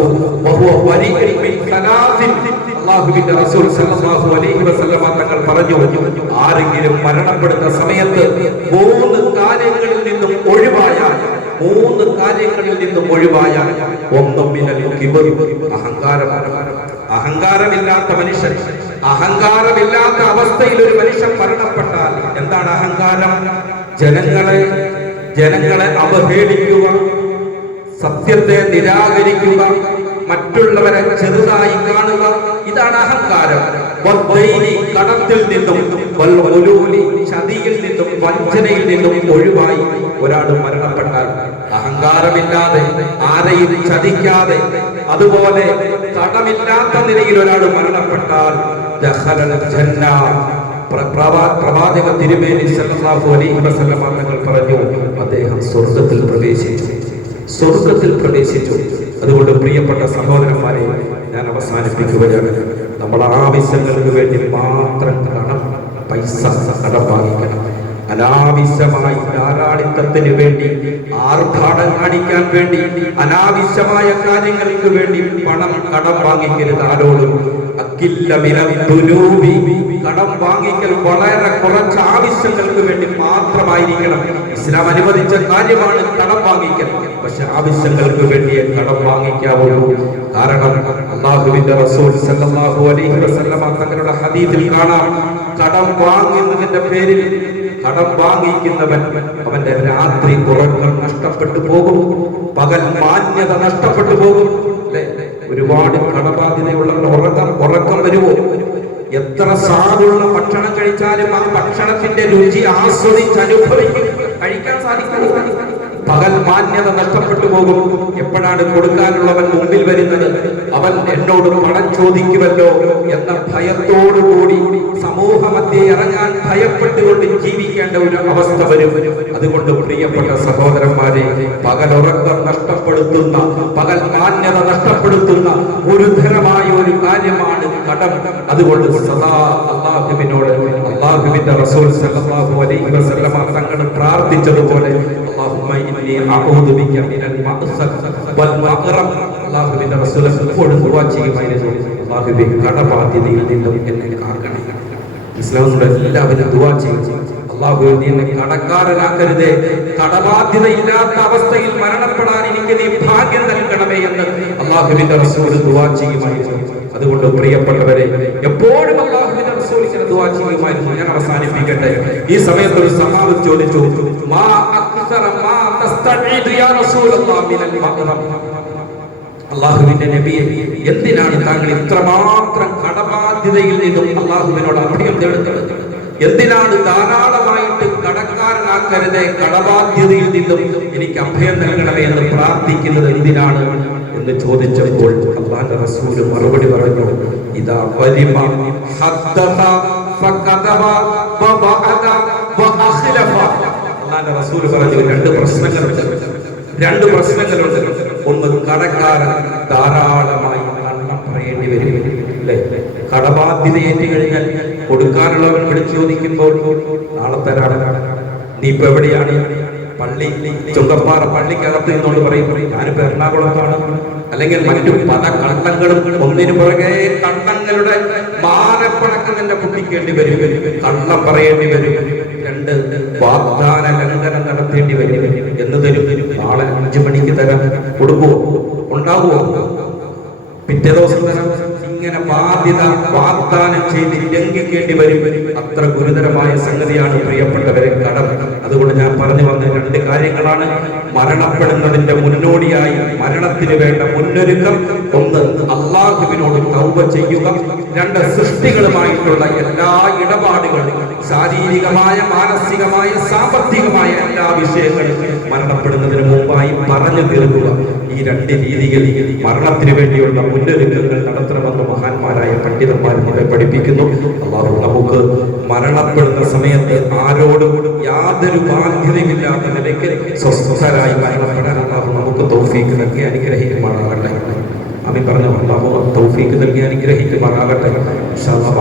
വഹുവ ബരീഉൻ മിൻ സലാസിൻ, അല്ലാഹുവിന്റെ റസൂൽ സല്ലല്ലാഹു അലൈഹി വസല്ലം തങ്ങൾ പറഞ്ഞു, ആരെങ്കിലും മരണപ്പെടുന്ന സമയത്ത് 3 കാര്യങ്ങളിൽ നിന്നും ഒഴിവായാൽ, ഒന്നും മിനൽ കിബ്ർ, അഹങ്കാരമില്ലാത്ത മനുഷ്യൻ, അഹങ്കാരമില്ലാത്ത അവസ്ഥയിൽ ഒരു മനുഷ്യൻ മരണപ്പെട്ടാൽ, എന്താണ് അഹങ്കാരം? ജനങ്ങളെ അവഹേളിക്കുക, സത്യത്തെ നിരാകരിക്കുക, മറ്റുള്ളവരെ ചെറുതായി കാണുക, ഇതാണ് അഹങ്കാരം. കടത്തിൽ നിന്നും, ചതിയിൽ നിന്നും, വഞ്ചനയിൽ നിന്നും ഒഴിവായി ഒരാൾ മരണപ്പെട്ടാൽ, അഹങ്കാരമില്ലാതെ ആരെയും ചതിക്കാതെ അതുപോലെ കടമില്ലാത്ത നിലയിൽ ഒരാൾ മരണപ്പെട്ടാൽ പ്രവാചക തിരുമേനി സല്ലല്ലാഹു അലൈഹി വസല്ലം തങ്ങൾ പറഞ്ഞു, അദ്ദേഹം സ്വർഗ്ഗത്തിൽ പ്രവേശിച്ചു. അതുകൊണ്ട് പ്രിയപ്പെട്ട സഹോദരന്മാരെ, ഞാൻ അവസാനിപ്പിക്കുകയാണ്. നമ്മുടെ ആവശ്യങ്ങൾക്ക് വേണ്ടി മാത്രം പൈസ കടം വാങ്ങിക്കണം. അനാവശ്യമായി ധാരാളിത്തത്തിന് വേണ്ടി, ആർഭാടം കാണിക്കാൻ വേണ്ടി, അനാവശ്യമായ കാര്യങ്ങൾക്ക് വേണ്ടി പണം കടം വാങ്ങിക്കരുത്. ആരോടും അക്കില്ല മിനൽ ദുനൂബി കടം വാങ്ങിക്കൽ വളരെ കുറച്ച് ആവശ്യങ്ങൾക്ക് വേണ്ടി മാത്രമായിരിക്കണം. ഇസ്ലാം അനുവദിച്ച കാര്യമാണ് കടം വാങ്ങിക്കൽ. പക്ഷെ ആവശ്യങ്ങൾക്ക് വേണ്ടിയേ കടം വാങ്ങിക്കാവുള്ളൂ. കാരണം അല്ലാഹുവിന്റെ റസൂൽ സല്ലല്ലാഹു അലൈഹി വസല്ലമ തങ്ങളുടെ ഹദീസിൽ കാണാം, കടം വാങ്ങുന്നതിന്റെ പേരിൽ കടം വാങ്ങിക്കുന്നവൻ അവന്റെ രാത്രി ഉറക്കം നഷ്ടപ്പെട്ടു പോകും, പകൽ മാന്യത നഷ്ടപ്പെട്ടു പോകും. ഒരുപാട് കടബാധ്യതയുള്ള ഉറക്കം വരുമോ? എത്ര സ്വാദുള്ള ഭക്ഷണം കഴിച്ചാലും ആ ഭക്ഷണത്തിന്റെ രുചി ആസ്വദിച്ച് കഴിക്കാൻ സാധിക്കില്ല. പകൽ മാന്യത നഷ്ടപ്പെട്ടു പോകും. എപ്പോഴാണ് കൊടുക്കാനുള്ളവൻ മുമ്പിൽ വരുന്നത്? അവൻ എന്നോട് പണം ചോദിക്കുമല്ലോ എന്ന ഭയത്തോടുകൂടി സമൂഹമധ്യേ ഇറങ്ങാൻ ഭയപ്പെട്ടുകൊണ്ട് ജീവിക്കേണ്ട ഒരു അവസ്ഥ വരും. അതുകൊണ്ട് പ്രിയപ്പെട്ട സഹോദരന്മാരെ, പകലുറക്കം നഷ്ടപ്പെടുത്തുന്ന, പകൽ മാന്യത നഷ്ടപ്പെടുത്തുന്ന ഗുരുതരമായ ഒരു കാര്യമാണ് കടം. അതുകൊണ്ട് സദാ അല്ലാഹുവിനോട് അല്ലാഹുവിന്റെ റസൂൽ സല്ലല്ലാഹു അലൈഹി വസല്ലമ തങ്ങൾ പ്രാർത്ഥിച്ചതുപോലെ അല്ലാഹുവിന്റെ റസൂൽ എപ്പോഴും ദുആ ചെയ്യുമായിരുന്നു, അല്ലാഹുവേ കടബാധ്യതയിൽ നിന്നും എന്നെ കാക്കണേ. ഇസ്ലാമിലെ എല്ലാവരും ദുആ ചെയ്യും, അല്ലാഹുവേ നീ എന്നെ കടക്കാരനാക്കരുതേ, കടബാധ്യത ഇല്ലാത്ത അവസ്ഥയിൽ മരണപ്പെടാൻ എനിക്ക് നീ ഭാഗ്യം നൽകണമേ എന്ന് അല്ലാഹുവിന്റെ റസൂൽ ദുആ ചെയ്യുമായിരുന്നു. അതുകൊണ്ട് പ്രിയപ്പെട്ടവരെ, എപ്പോഴും അല്ലാഹുവിന്റെ റസൂൽ ഇങ്ങനെ ദുആ ചെയ്യുമായിരുന്നു. ഞാൻ അവസാനിപ്പിക്കട്ടെ. ഈ സമയത്ത് ഒരു സഹാബി ചോദിച്ചു, മാ അക്സറ മാ തസ്തഈദു യാ റസൂലല്ലാഹ് മിനൽ മഗ്റം. അല്ലാഹുവിന്റെ നബിയെ, എന്തിനാണ് താങ്കൾ ഇത്രമാത്രം കടബാധ്യതയിൽ നിന്നും അല്ലാഹുവിനോട് അഭയം തേടുന്നത്? എന്തിനാണ് ധാരാളമായിട്ട് കടക്കാരനാക്കരുതേ, കടബാധ്യതയിൽ നിന്നും എനിക്ക് അഭയം നൽകണമേ എന്ന് പ്രാർത്ഥിക്കുന്നത് എന്തിനാണ് എന്ന് ചോദിച്ചപ്പോൾ അല്ലാഹുവിന്റെ റസൂൽ മറുപടി പറഞ്ഞു, ഇദാ വരിമ ഹദ്ദത ഫകദബ വബഅദ വഅഖലഫ. അല്ലാഹുവിന്റെ റസൂൽ പറഞ്ഞു, രണ്ട് പ്രശ്നങ്ങളുണ്ട്. ഒന്ന്, കടക്കാരൻ ധാരാളമായി കള്ളം പറയേണ്ടി വരും. അല്ലേ? കടബാധ്യത ഏറ്റു കഴിഞ്ഞാൽ കൊടുക്കാനുള്ളവൻ വിളിച്ചു ചോദിക്കുമ്പോൾ നാളെ തരാണ്, നീ ഇപ്പൊ എവിടെയാണ്? പള്ളി ചുങ്കപ്പാറ പള്ളിക്കകത്ത് നിന്നോട് പറയും, ഞാനിപ്പോ എറണാകുളത്താണ്. അല്ലെങ്കിൽ മറ്റു പല കള്ളങ്ങളും, ഒന്നിനു പുറകെ കള്ളങ്ങളുടെ മാനപ്പണക്കം തന്നെ പൊട്ടിക്കേണ്ടി വരും, കള്ളം പറയേണ്ടി വരും. രണ്ട്, വാഗ്ദാന ലംഘനം നടത്തേണ്ടി വരും. എന്ന് തരും? നാളെ 5 മണിക്ക് തരാം. കൊടുക്കുവോ? ഉണ്ടാകുവോ? പിറ്റേ ദിവസം തരാം. ഇങ്ങനെ ബാധ്യത വാഗ്ദാനം ചെയ്ത് ലംഘിക്കേണ്ടി വരും. അത്ര ഗുരുതരമായ സംഗതിയാണ് പ്രിയപ്പെട്ടവരെ കടം. അതുകൊണ്ട് ഞാൻ പറഞ്ഞു വന്ന 2 കാര്യങ്ങളാണ്. മരണപ്പെടുന്നതിന്റെ മുന്നോടിയായി മരണത്തിന് വേണ്ട മുന്നൊരുക്കം. ഒന്ന്, അല്ലാഹുവിനോട് തൗബ ചെയ്യുക. 2, സൃഷ്ടികളുമായിട്ടുള്ള എല്ലാ ഇടപാടുകളും, ശാരീരികമായ, മാനസികമായ, സാമ്പത്തികമായ എല്ലാ വിഷയങ്ങളും മരണപ്പെടുന്നതിന് മുമ്പായി പറഞ്ഞു തീർക്കുക. ഈ 2 രീതിയിൽ മരണത്തിന് വേണ്ടിയുള്ള മുന്നൊരുക്കങ്ങൾ നടത്തണമെന്ന് മഹാന്മാരായ പണ്ഡിതന്മാർ നമ്മെ പഠിപ്പിക്കുന്നു. അല്ലാഹു നമുക്ക് മരണപ്പെടുന്ന സമയത്ത് ആരോടും യാതൊരു ബാധ്യതയുമില്ലാത്ത നിലയ്ക്ക് സ്വസ്ഥരായി മരണപ്പെടാൻ അല്ലാഹു നമുക്ക് തൗഫീഖ് നൽകി അനുഗ്രഹിക്കുമാറാകട്ടെ. ആമീൻ പറഞ്ഞു. അല്ലാഹു തൗഫീഖ് നൽകി അനുഗ്രഹിക്കുമാറാകട്ടെ. ഇൻഷാ അല്ലാഹ്.